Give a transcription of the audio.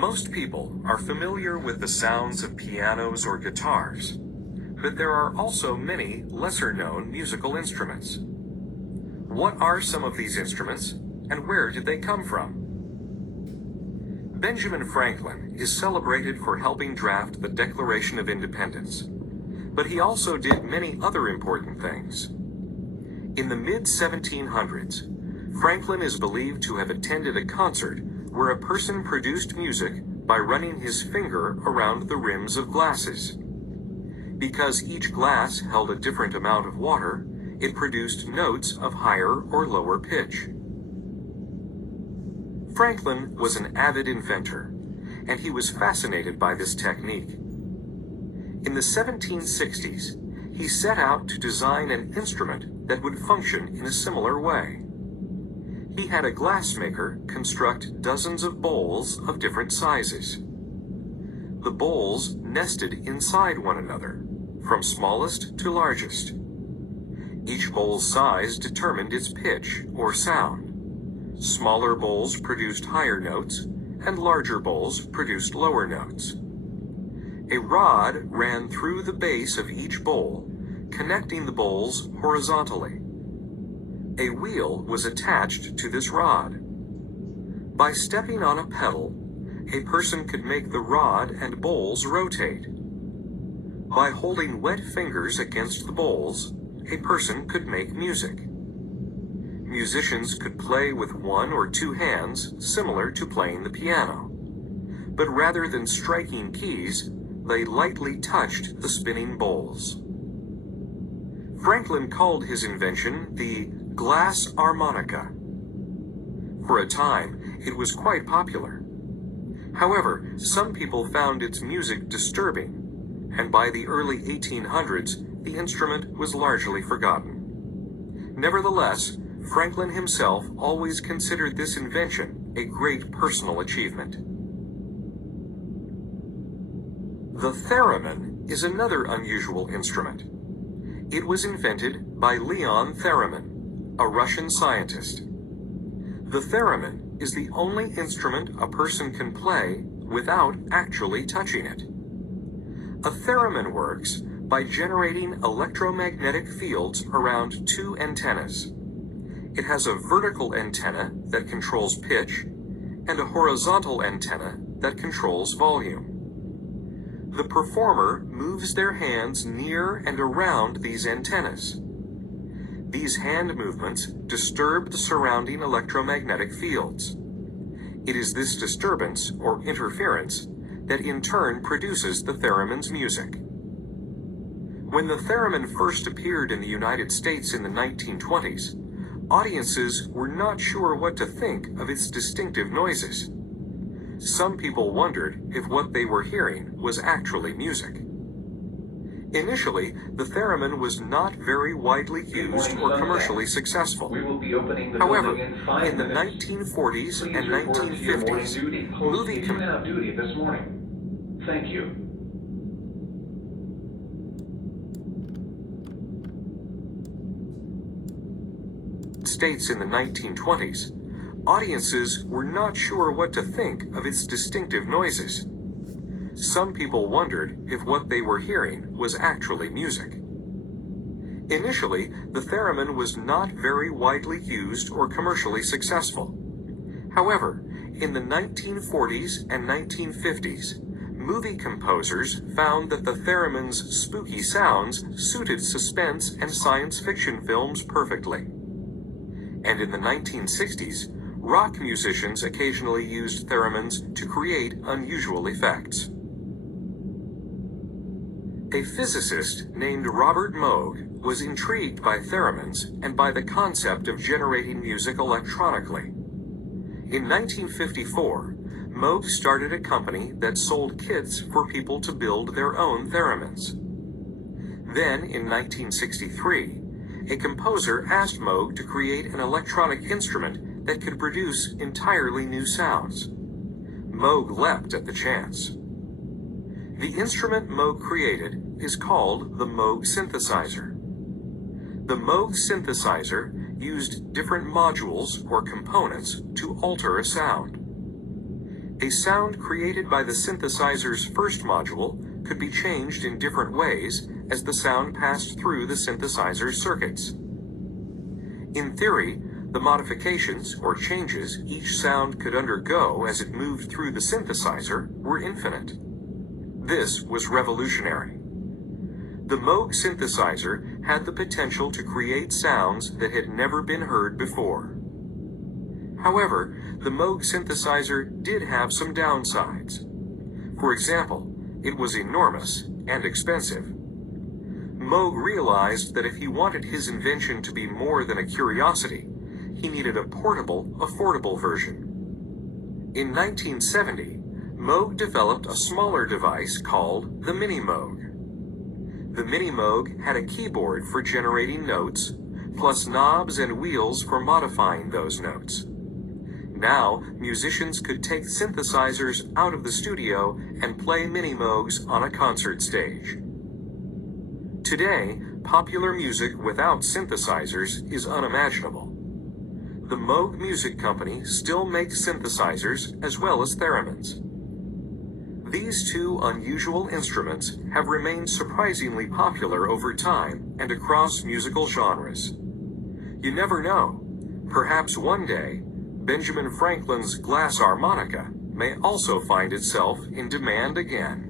Most people are familiar with the sounds of pianos or guitars, but there are also many lesser-known musical instruments. What are some of these instruments, and where did they come from? Benjamin Franklin is celebrated for helping draft the Declaration of Independence, but he also did many other important things. In the mid-1700s, Franklin is believed to have attended a concert where a person produced music by running his finger around the rims of glasses. Because each glass held a different amount of water, it produced notes of higher or lower pitch. Franklin was an avid inventor, and he was fascinated by this technique. In the 1760s, he set out to design an instrument that would function in a similar way. He had a glassmaker construct dozens of bowls of different sizes. The bowls nested inside one another, from smallest to largest. Each bowl's size determined its pitch or sound. Smaller bowls produced higher notes, and larger bowls produced lower notes. A rod ran through the base of each bowl, connecting the bowls horizontally. A wheel was attached to this rod. By stepping on a pedal, a person could make the rod and bowls rotate. By holding wet fingers against the bowls, a person could make music. Musicians could play with one or two hands, similar to playing the piano. But rather than striking keys, they lightly touched the spinning bowls. Franklin called his invention the glass harmonica. For a time, it was quite popular. However, some people found its music disturbing, and by the early 1800s, the instrument was largely forgotten. Nevertheless, Franklin himself always considered this invention a great personal achievement. The theremin is another unusual instrument. It was invented by Leon Theremin, a Russian scientist. The theremin is the only instrument a person can play without actually touching it. A theremin works by generating electromagnetic fields around two antennas. It has a vertical antenna that controls pitch and a horizontal antenna that controls volume. The performer moves their hands near and around these antennas. These hand movements disturb the surrounding electromagnetic fields. It is this disturbance, or interference, that in turn produces the theremin's music. When the theremin first appeared in the United States in the 1920s, audiences were not sure what to think of its distinctive noises. Some people wondered if what they were hearing was actually music. Initially, the theremin was not very widely used or commercially successful. However, in the 1940s and 1950s, movie this morning. Thank you. States in the 1920s, audiences were not sure what to think of its distinctive noises. Some people wondered if what they were hearing was actually music. Initially, the theremin was not very widely used or commercially successful. However, in the 1940s and 1950s, movie composers found that the theremin's spooky sounds suited suspense and science fiction films perfectly. And in the 1960s, rock musicians occasionally used theremins to create unusual effects. A physicist named Robert Moog was intrigued by theremins and by the concept of generating music electronically. In 1954, Moog started a company that sold kits for people to build their own theremins. Then, in 1963, a composer asked Moog to create an electronic instrument that could produce entirely new sounds. Moog leapt at the chance. The instrument Moog created is called the Moog synthesizer. The Moog synthesizer used different modules or components to alter a sound. A sound created by the synthesizer's first module could be changed in different ways as the sound passed through the synthesizer's circuits. In theory, the modifications or changes each sound could undergo as it moved through the synthesizer were infinite. This was revolutionary. The Moog synthesizer had the potential to create sounds that had never been heard before. However, the Moog synthesizer did have some downsides. For example, it was enormous and expensive. Moog realized that if he wanted his invention to be more than a curiosity, he needed a portable, affordable version. In 1970, Moog developed a smaller device called the Mini Moog. The Mini Moog had a keyboard for generating notes, plus knobs and wheels for modifying those notes. Now, musicians could take synthesizers out of the studio and play Mini Moogs on a concert stage. Today, popular music without synthesizers is unimaginable. The Moog Music Company still makes synthesizers as well as theremins. These two unusual instruments have remained surprisingly popular over time and across musical genres. You never know. Perhaps one day, Benjamin Franklin's glass harmonica may also find itself in demand again.